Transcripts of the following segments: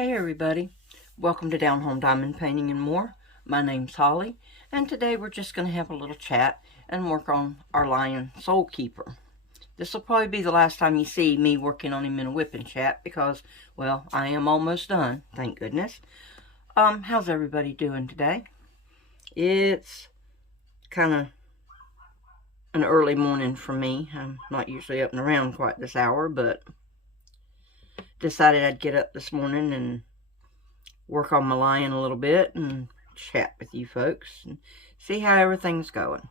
Hey everybody, welcome to Down Home Diamond Painting and More. My name's Holly, and today we're just going to have a little chat and work on our lion Soul Keeper. This will probably be the last time you see me working on him in a WIP and Chat because, well, I am almost done, thank goodness. How's everybody doing today? It's kind of an early morning for me. I'm not usually up and around quite this hour, but decided I'd get up this morning and work on my lion a little bit and chat with you folks and see how everything's going.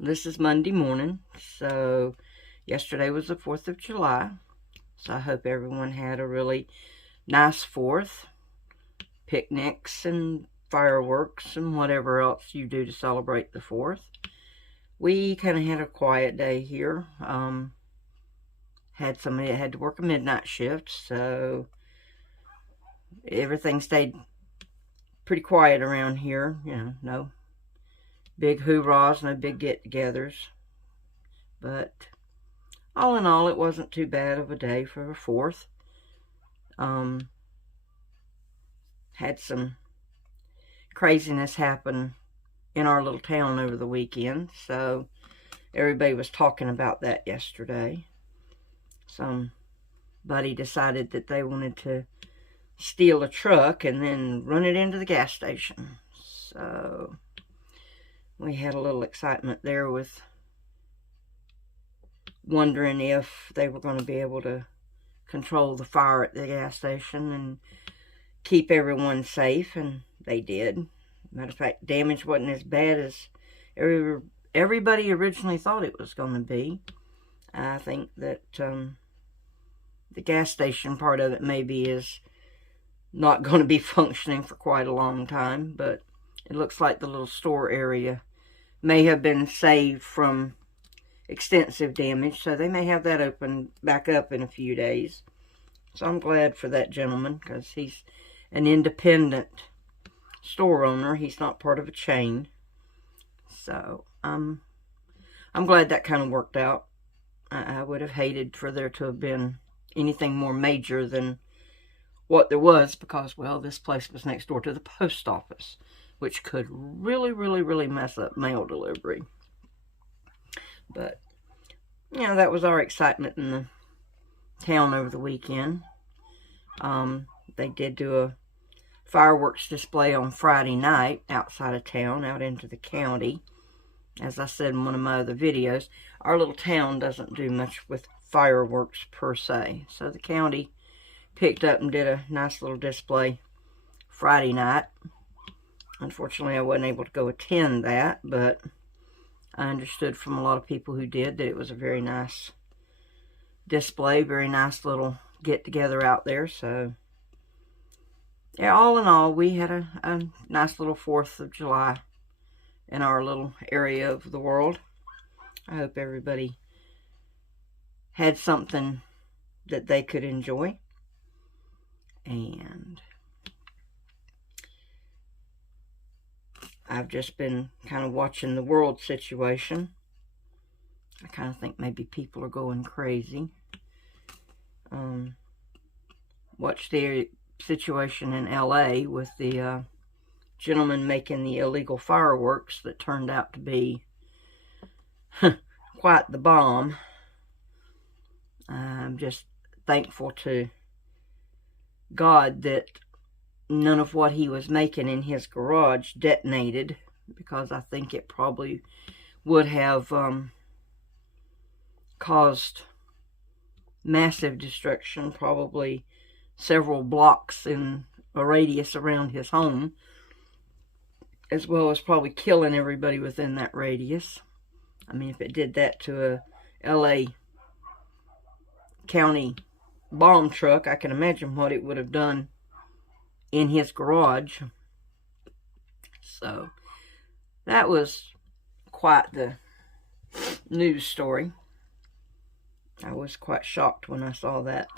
This is Monday morning, so yesterday was the 4th of July, so I hope everyone had a really nice 4th, picnics and fireworks and whatever else you do to celebrate the 4th. We kind of had a quiet day here. Had somebody that had to work a midnight shift, so everything stayed pretty quiet around here. You know, no big hoorahs, no big get-togethers. But all in all, it wasn't too bad of a day for a 4th. Had some craziness happen in our little town over the weekend, so everybody was talking about that yesterday. Somebody decided that they wanted to steal a truck and then run it into the gas station. So we had a little excitement there with wondering if they were going to be able to control the fire at the gas station and keep everyone safe, and they did. Matter of fact, damage wasn't as bad as everybody originally thought it was going to be. I think that the gas station part of it maybe is not going to be functioning for quite a long time, but it looks like the little store area may have been saved from extensive damage, so they may have that open back up in a few days. So I'm glad for that gentleman, because he's an independent store owner. He's not part of a chain. So I'm glad that kind of worked out. I would have hated for there to have been anything more major than what there was, because, well, this place was next door to the post office, which could really mess up mail delivery. But, you know, that was our excitement in the town over the weekend. They did do a fireworks display on Friday night outside of town, out into the county. As I said in one of my other videos, our little town doesn't do much with fireworks per se. So the county picked up and did a nice little display Friday night. Unfortunately, I wasn't able to go attend that, but I understood from a lot of people who did that it was a very nice display, very nice little get-together out there. So, yeah, all in all, we had a nice little 4th of July in our little area of the world. I hope everybody had something that they could enjoy. And I've just been kind of watching the world situation. I kind of think maybe people are going crazy. Watched the situation in LA with the gentleman making the illegal fireworks that turned out to be quite the bomb. I'm just thankful to God that none of what he was making in his garage detonated, because I think it probably would have caused massive destruction, probably several blocks in a radius around his home, as well as probably killing everybody within that radius. I mean, if it did that to a LA County bomb truck, I can imagine what it would have done in his garage. So that was quite the news story. I was quite shocked when I saw that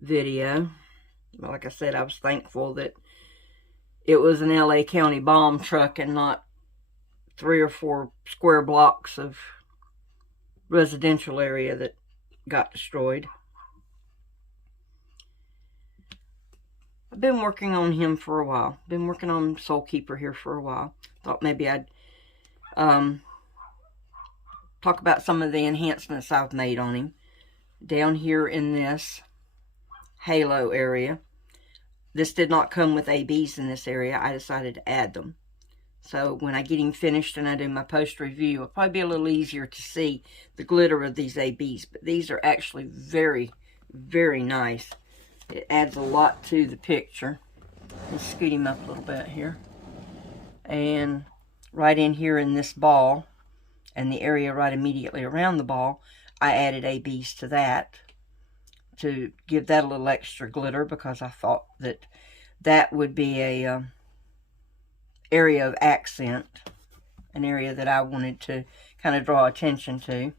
video. Like I said, I was thankful that it was an LA County bomb truck and not 3 or 4 square blocks of residential area that got destroyed. I've been working on him for a while. Been working on Soul Keeper here for a while. Thought maybe I'd talk about some of the enhancements I've made on him. Down here in this halo area, this did not come with ABs in this area. I decided to add them. So when I get him finished and I do my post review, it'll probably be a little easier to see the glitter of these ABs. But these are actually very, very nice. It adds a lot to the picture. Let's scoot him up a little bit here. And right in here in this ball, and the area right immediately around the ball, I added ABs to that to give that a little extra glitter, because I thought that that would be a area of accent, an area that I wanted to kind of draw attention to.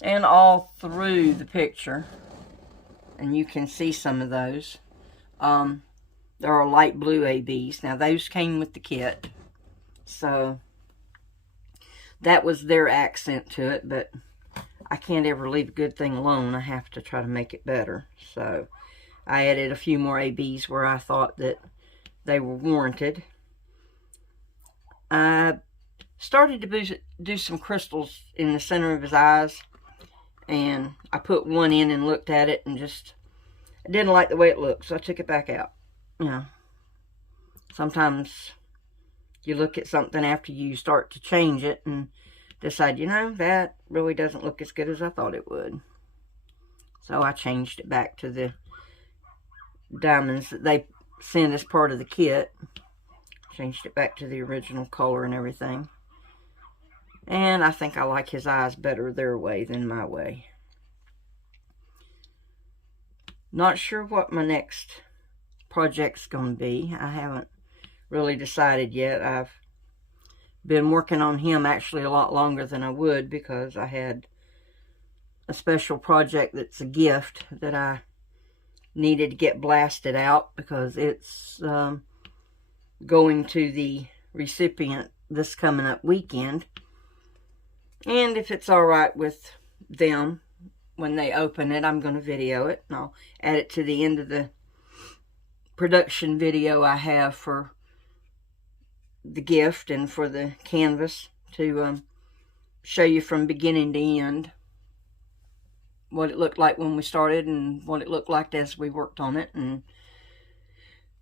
And all through the picture, and you can see some of those, there are light blue ABs. Now those came with the kit, so that was their accent to it, but I can't ever leave a good thing alone. I have to try to make it better. So I added a few more ABs where I thought that they were warranted. I started to do some crystals in the center of his eyes, and I put one in and looked at it and just, I didn't like the way it looked, so I took it back out. You know, sometimes you look at something after you start to change it and decide, you know, that really doesn't look as good as I thought it would. So I changed it back to the diamonds that they sent as part of the kit. Changed it back to the original color and everything. And I think I like his eyes better their way than my way. Not sure what my next project's going to be. I haven't really decided yet. I've been working on him actually a lot longer than I would, because I had a special project that's a gift that I needed to get blasted out, because it's going to the recipient this coming up weekend. And if it's all right with them, when they open it, I'm going to video it, and I'll add it to the end of the production video I have for the gift and for the canvas, to show you from beginning to end what it looked like when we started and what it looked like as we worked on it, and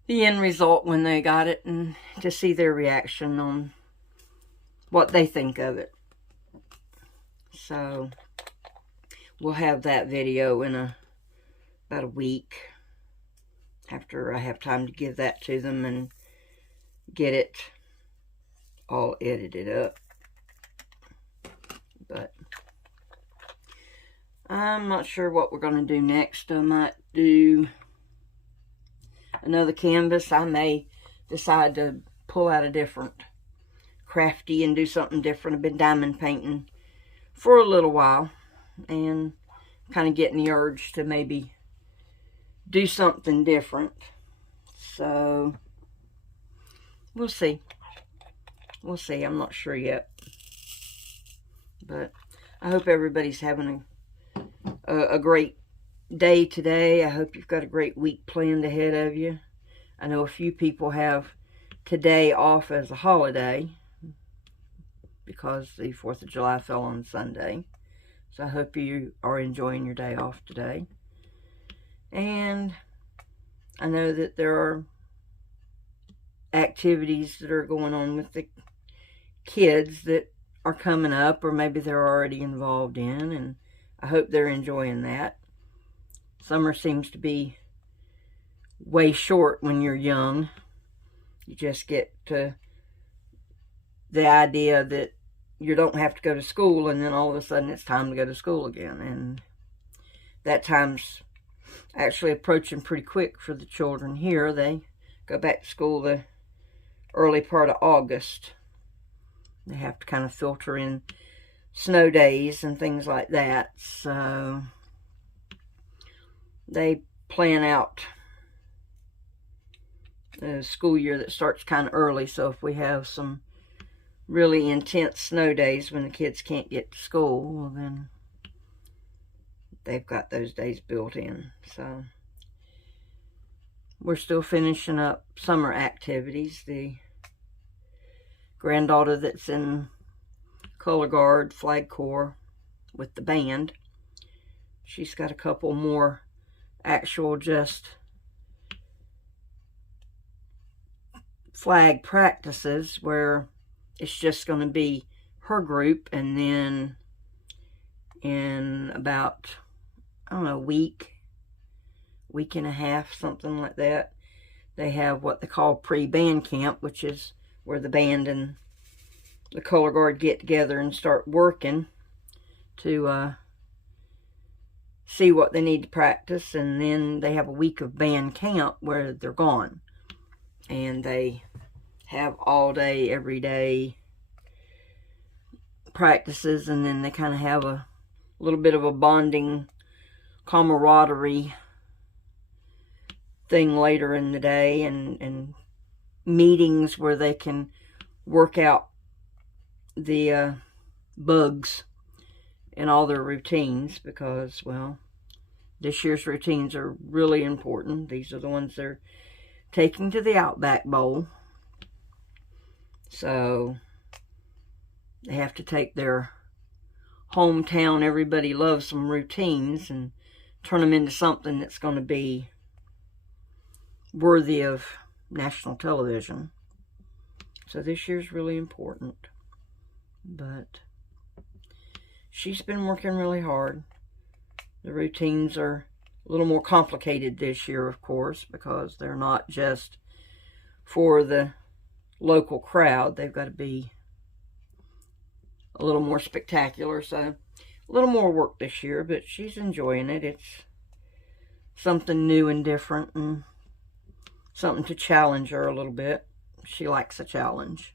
the end result when they got it, and to see their reaction on what they think of it. So we'll have that video in about a week, after I have time to give that to them and get it all edited up. But I'm not sure what we're going to do next. I might do another canvas. I may decide to pull out a different crafty and do something different. I've been diamond painting for a little while, and kind of getting the urge to maybe do something different. So we'll see. We'll see. I'm not sure yet. But I hope everybody's having a great day today. I hope you've got a great week planned ahead of you. I know a few people have today off as a holiday, because the 4th of July fell on Sunday. So I hope you are enjoying your day off today. And I know that there are activities that are going on with the kids that are coming up, or maybe they're already involved in, and I hope they're enjoying that. Summer seems to be way short when you're young. You just get to the idea that you don't have to go to school, and then all of a sudden it's time to go to school again. And that time's actually approaching pretty quick for the children here. They go back to school the early part of August. They have to kind of filter in snow days and things like that. So they plan out the school year that starts kind of early. So if we have some really intense snow days when the kids can't get to school, well, then they've got those days built in. So we're still finishing up summer activities. The granddaughter that's in color guard, flag corps with the band, she's got a couple more actual just flag practices where it's just going to be her group, and then in about, I don't know, week and a half, something like that, they have what they call pre-band camp, which is where the band and the color guard get together and start working to see what they need to practice. And then they have a week of band camp where they're gone, and they have all day, every day practices, and then they kind of have a little bit of a bonding camaraderie thing later in the day, and meetings where they can work out the bugs in all their routines, because, well, this year's routines are really important. These are the ones they're taking to the Outback Bowl. So they have to take their hometown, everybody loves some routines, and turn them into something that's going to be worthy of national television. So this year's really important. But she's been working really hard. The routines are a little more complicated this year, of course, because they're not just for the local crowd. They've got to be a little more spectacular, so a little more work this year, but she's enjoying it. It's something new and different, and something to challenge her a little bit. She likes a challenge.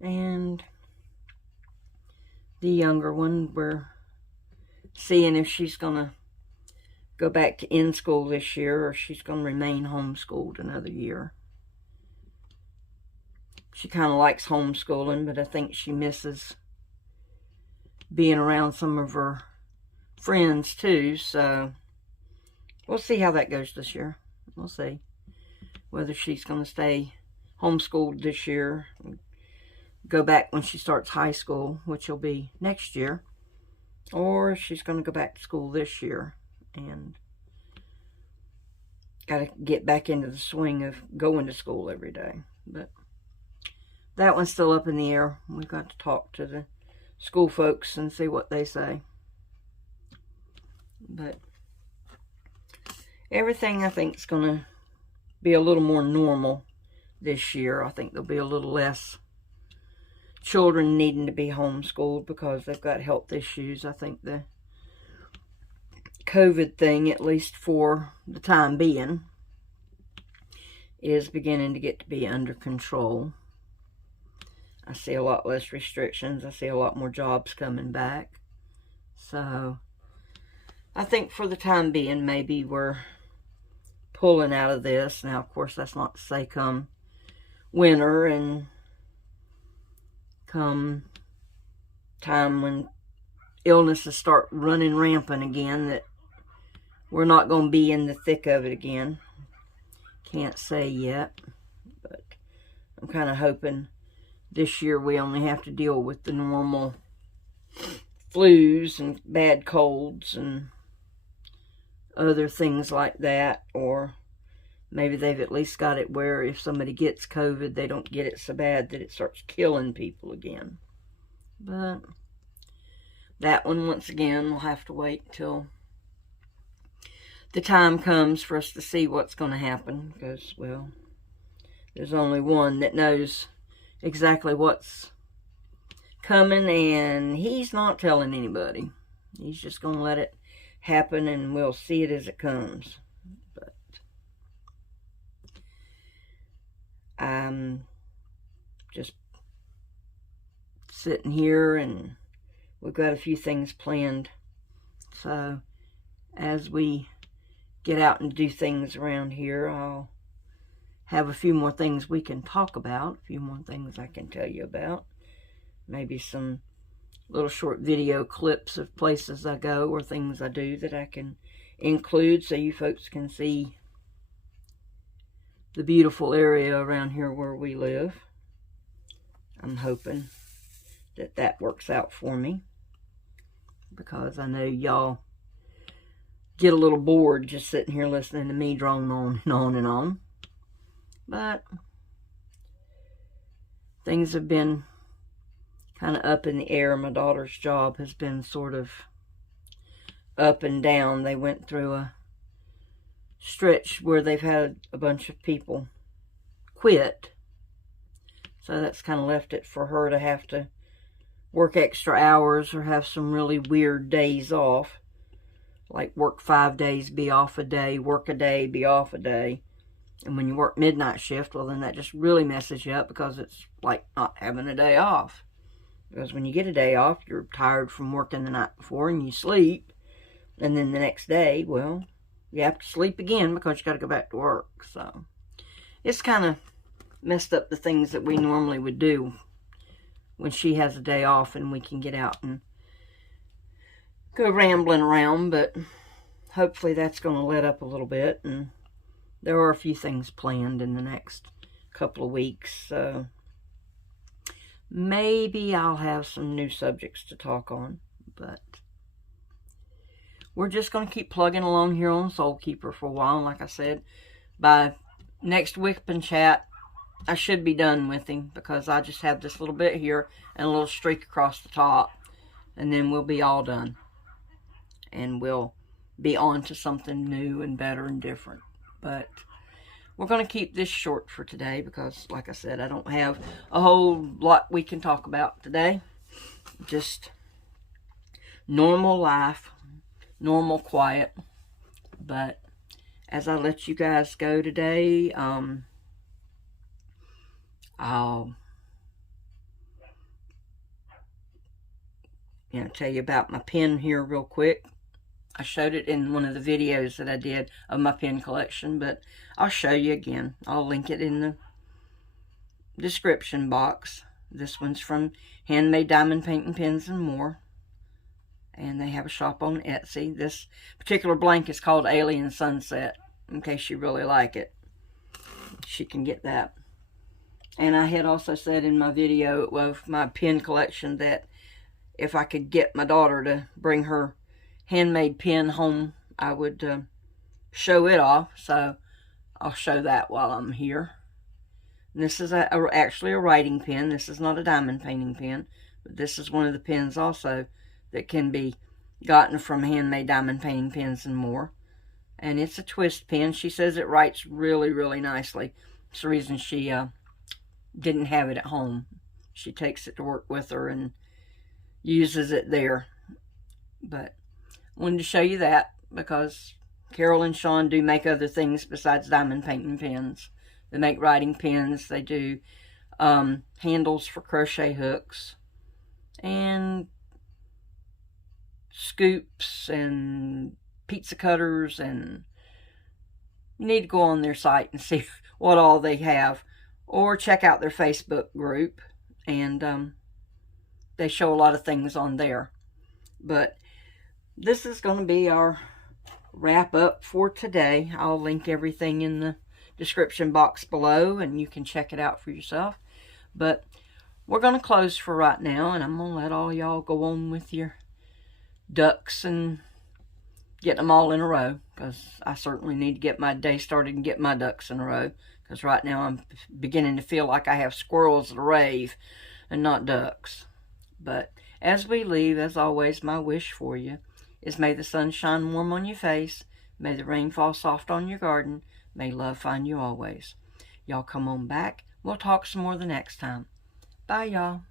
And the younger one, we're seeing if she's going to go back to in-school this year, or she's going to remain homeschooled another year. She kind of likes homeschooling, but I think she misses being around some of her friends too, so we'll see how that goes this year. We'll see whether she's going to stay homeschooled this year, go back when she starts high school, which will be next year, or she's going to go back to school this year and got to get back into the swing of going to school every day. But that one's still up in the air. We've got to talk to the school folks and see what they say. But everything, I think, is going to be a little more normal this year. I think there'll be a little less children needing to be homeschooled because they've got health issues. I think the COVID thing, at least for the time being, is beginning to get to be under control. I see a lot less restrictions. I see a lot more jobs coming back. So I think for the time being, maybe we're pulling out of this. Now, of course, that's not to say come winter and come time when illnesses start running rampant again, that we're not going to be in the thick of it again. Can't say yet, but I'm kind of hoping this year we only have to deal with the normal flus and bad colds and other things like that, or maybe they've at least got it where if somebody gets COVID, they don't get it so bad that it starts killing people again. But that one, once again, we'll have to wait until the time comes for us to see what's going to happen, because, well, there's only one that knows exactly what's coming, and he's not telling anybody. He's just going to let it happen, and we'll see it as it comes. But I'm just sitting here, and we've got a few things planned. So as we get out and do things around here, I'll have a few more things we can talk about, a few more things I can tell you about. Maybe some little short video clips of places I go or things I do that I can include so you folks can see the beautiful area around here where we live. I'm hoping that that works out for me, because I know y'all get a little bored just sitting here listening to me drone on and on and on. But things have been kind of up in the air. My daughter's job has been sort of up and down. They went through a stretch where they've had a bunch of people quit, so that's kind of left it for her to have to work extra hours or have some really weird days off, like work 5 days, be off a day, work a day, be off a day. And when you work midnight shift, well, then that just really messes you up, because it's like not having a day off. Because when you get a day off, you're tired from working the night before and you sleep. And then the next day, well, you have to sleep again because you got to go back to work. So it's kind of messed up the things that we normally would do when she has a day off and we can get out and go rambling around. But hopefully that's going to let up a little bit. And there are a few things planned in the next couple of weeks. So maybe I'll have some new subjects to talk on. But we're just going to keep plugging along here on Soul Keeper for a while. And like I said, by next WIP and Chat, I should be done with him, because I just have this little bit here and a little streak across the top. And then we'll be all done. And we'll be on to something new and better and different. But we're going to keep this short for today, because, like I said, I don't have a whole lot we can talk about today. Just normal life. Normal quiet. But as I let you guys go today, I'll tell you about my pen here real quick. I showed it in one of the videos that I did of my pen collection, but I'll show you again. I'll link it in the description box. This one's from Handmade Diamond Painting Pens and More. And they have a shop on Etsy. This particular blank is called Alien Sunset, in case you really like it. She can get that. And I had also said in my video of my pen collection that if I could get my daughter to bring her handmade pen home, I would show it off. So I'll show that while I'm here. This is actually a writing pen. This is not a diamond painting pen, but this is one of the pens also that can be gotten from Handmade Diamond Painting Pens and More. And it's a twist pen. She says it writes really, really nicely. It's the reason she didn't have it at home. She takes it to work with her and uses it there. But I wanted to show you that, because Carol and Sean do make other things besides diamond painting pens. They make writing pens. They do handles for crochet hooks, and scoops and pizza cutters, and you need to go on their site and see what all they have, or check out their Facebook group, and they show a lot of things on there. But this is going to be our wrap up for today. I'll link everything in the description box below, and you can check it out for yourself. But we're going to close for right now, and I'm going to let all y'all go on with your ducks and get them all in a row, because I certainly need to get my day started and get my ducks in a row, because right now I'm beginning to feel like I have squirrels at a rave and not ducks. But as we leave, as always, my wish for you is may the sun shine warm on your face, may the rain fall soft on your garden, may love find you always. Y'all come on back. We'll talk some more the next time. Bye, y'all.